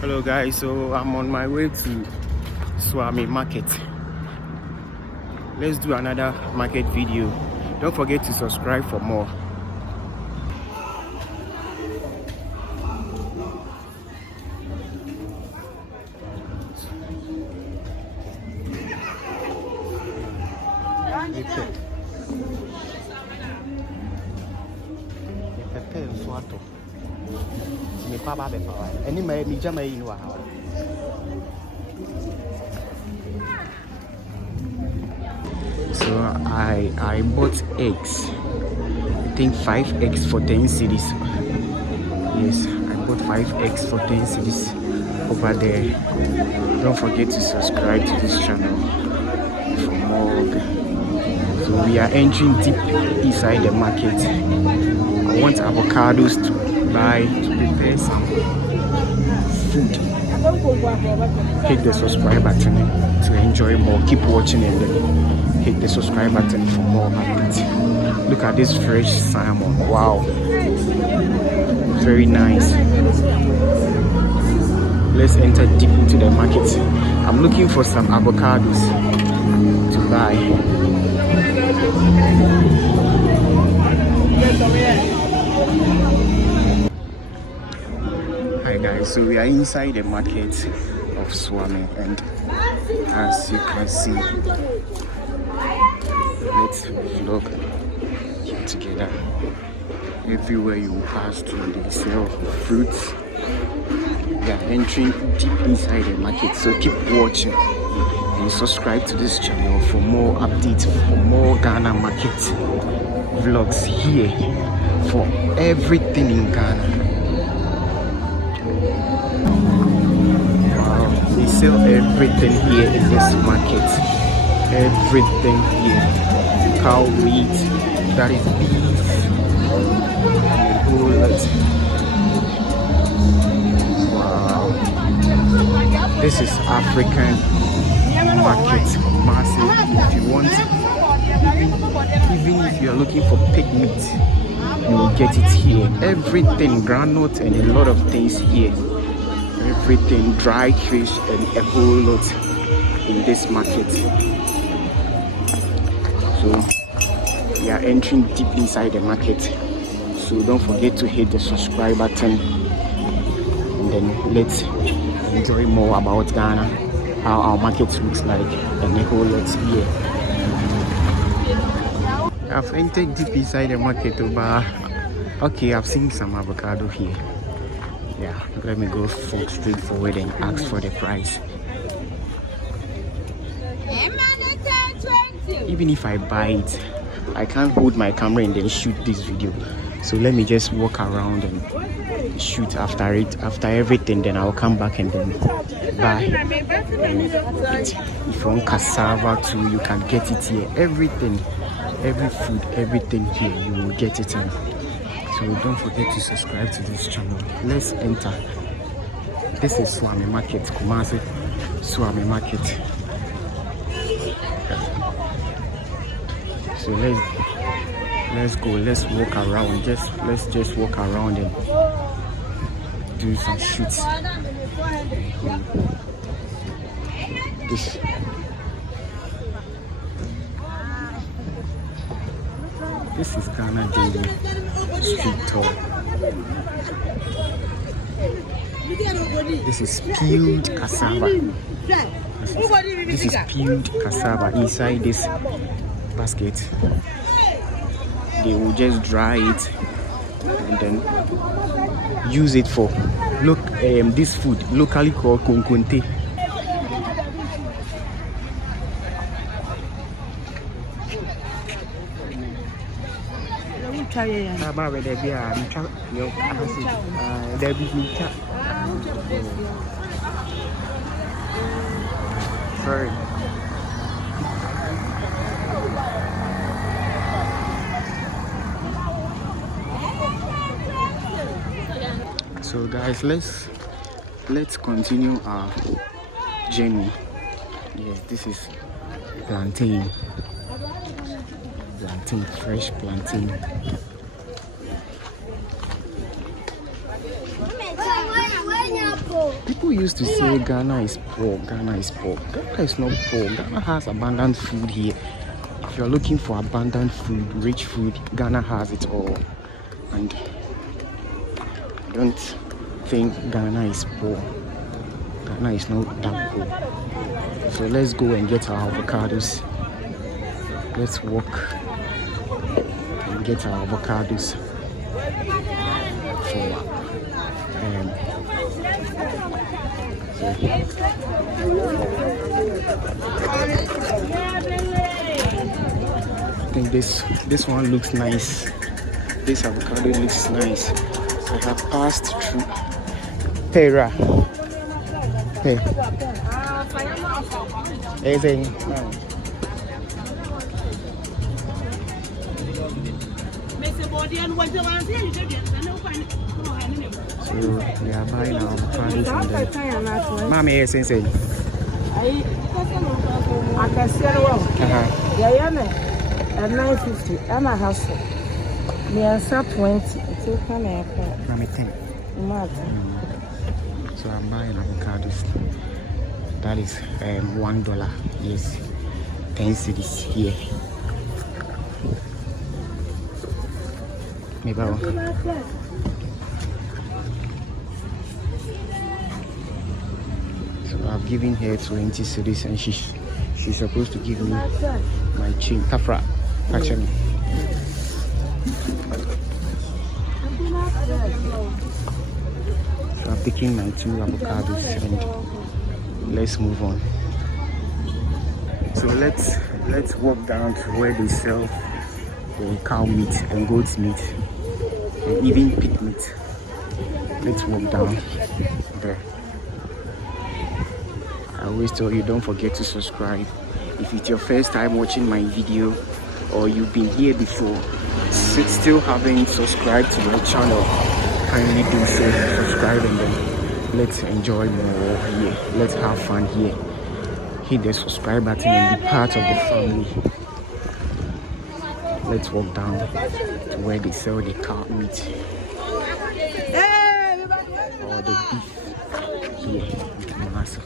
Hello guys, so I'm on my way to Suame market. Let's do another market video. Don't forget to subscribe for more. So I bought eggs. I think 5 eggs for 10 cedis. Yes, I bought 5 eggs for 10 cedis over there. Don't forget to subscribe to this channel for more. So we are entering deep inside the market. I want avocados to buy to prepare some food. Hit the subscribe button to enjoy more. Keep watching and then hit the subscribe button for more updates. Look at this fresh salmon. Wow, very nice. Let's enter deep into the market. I'm looking for some avocados to buy. Hi guys, so we are inside the market of Suame, and as you can see, let's vlog here together. Everywhere you pass through, they sell fruits. We are entering deep inside the market, so keep watching and subscribe to this channel for more updates, for more Ghana market vlogs here for everything in Ghana. Wow, they sell everything here in this market. Everything here. Cow meat, that is beef, and a whole lot. Wow. This is African market, Kumasi. If you want, even if you are looking for pig meat, you will get it here. Everything, granite and a lot of things here. Everything, dried fish and a whole lot in this market. So we are entering deep inside the market. So don't forget to hit the subscribe button, and then let's enjoy more about Ghana, how our market looks like, and a whole lot here. I've entered deep inside the market, but okay, I've seen some avocado here. Yeah, let me go straight forward and ask for the price. Even if I buy it, I can't hold my camera and then shoot this video. So let me just walk around and shoot after it, after everything. Then I'll come back and then buy. If you want cassava too, you can get it here. Everything, every food, everything here, you will get it in. So don't forget to subscribe to this channel. Let's enter. This is Suame Market, Kumasi Suame Market. So let's go. Let's walk around. Let's just walk around and do some shoots. This is Ghana Daily Street Tour. This is peeled cassava. This is peeled cassava inside this basket. They will just dry it and then use it for this food locally called kunkunte. Sorry. So guys, let's continue our journey. Yes, this is plantain, fresh plantain. People used to say Ghana is poor. Ghana is poor. Ghana is not poor. Ghana has abundant food here. If you're looking for abundant food, rich food, Ghana has it all. And I don't think Ghana is poor. Ghana is not that poor. So let's go and get our avocados. Let's walk and get our avocados for I think this one looks nice. This avocado looks nice. I have passed through. Pera. Hey. Anything? So they are buying our avocados and then Mommy is saying at 950 and I have some. Me and 20. Mommy 10. So I'm buying avocados. That is $1. Yes, 10 cedis here. Maybe so I've given her 20 cedis and she's supposed to give me my change. Tafra, catch me. So I'm picking my 2 avocados and let's move on. So let's walk down to where they sell the cow meat and goat meat and even pig meat. Let's walk down there. I always tell you, don't forget to subscribe. If it's your first time watching my video or you've been here before, still haven't subscribed to my channel, kindly do so. Subscribe and then let's enjoy more here. Let's have fun here. Hit the subscribe button and be part of the family. Let's walk down to where they sell the cow meat or the beef here in Kumasi.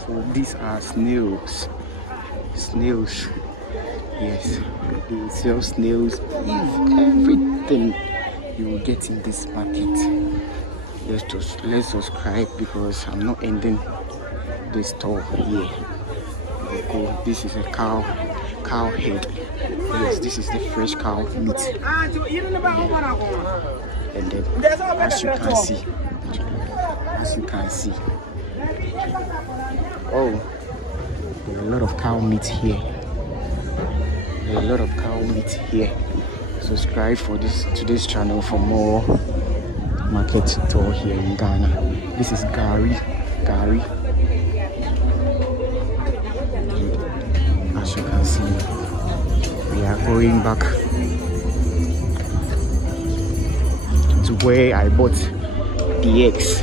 So these are snails. Snails. Yes, they sell snails. Everything you will get in this market. Let's subscribe because I'm not ending this store here. This is a cow head. Yes, this is the fresh cow meat. And then as you can see, oh, there are a lot of cow meat here. There are a lot of cow meat here. Subscribe to this channel for more market tour here in Ghana. This is Gari. As you can see, we are going back to where I bought the eggs.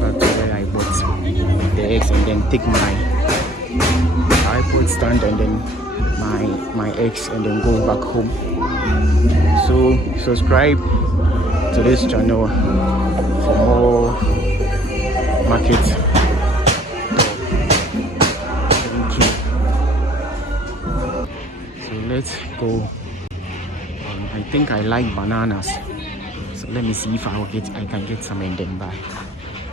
Back to where I bought the eggs and then take my iPod stand and then my eggs and then go back home. So subscribe to this channel for more market. Thank you. So let's go. I think I like bananas. So let me see if I can get some and then buy.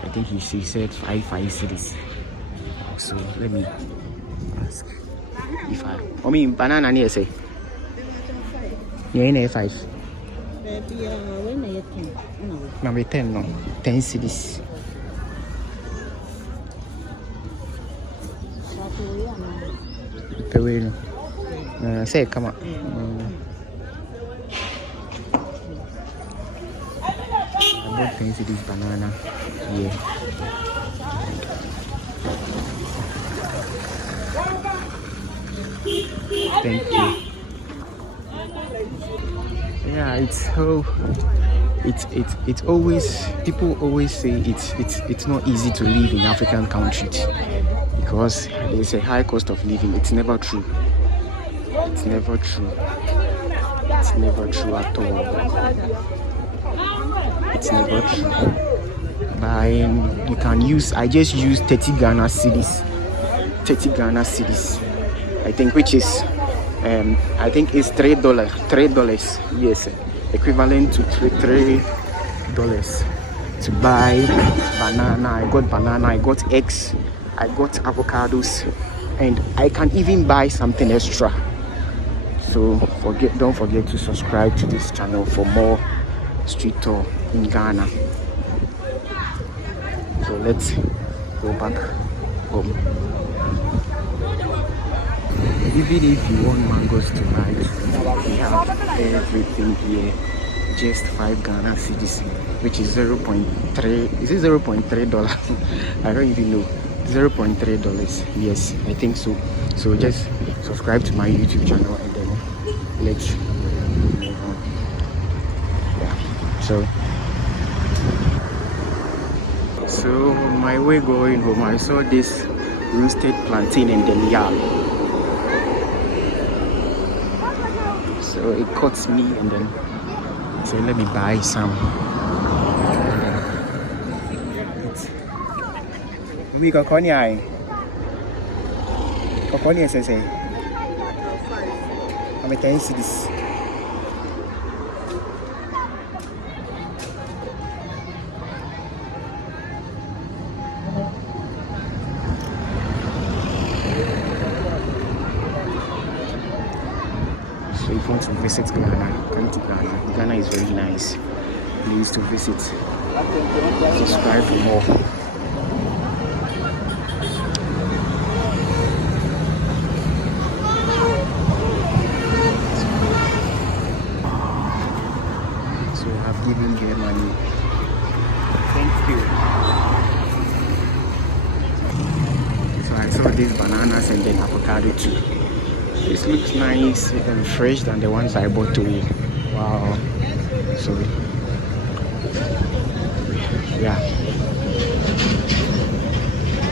I think he said 5 cedis. So let me ask if banana near say. Yeah, 5. Maybe 10 no. 10 cedis. Say come on. I bought 10 cedis banana. Yeah. Thank you. Yeah, it's always, people always say it's not easy to live in African countries. because there's a high cost of living. It's never true. It's never true. It's never true at all. It's never true. But you can use, I just use 30 Ghana cedis. 30 Ghana cedis. I think, which is I think it's $3. Yes, equivalent to $3 to buy banana. I got banana, I got eggs, I got avocados, and I can even buy something extra. So don't forget to subscribe to this channel for more street tour in Ghana. So let's go back home. Even if you want mangoes tonight, we have everything here. Just 5 Ghana cedis, which is 0.3. Is it $0.3? I don't even know. $0.3. Yes, I think so. So just subscribe to my YouTube channel and then let's move on. Yeah. So on my way going home, I saw this roasted plantain and then yam. So it caught me and then so let me buy some. Umi kokonia. Kokonia says I'm a 10 cedis. So if you want to visit Ghana, come to Ghana. Ghana is very nice. Please to visit. Subscribe for more. So I've given her money. Thank you. So I saw these bananas and then avocado too. This looks nice and fresh than the ones I bought today. Wow. So yeah,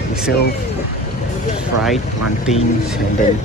we sell fried plantains and then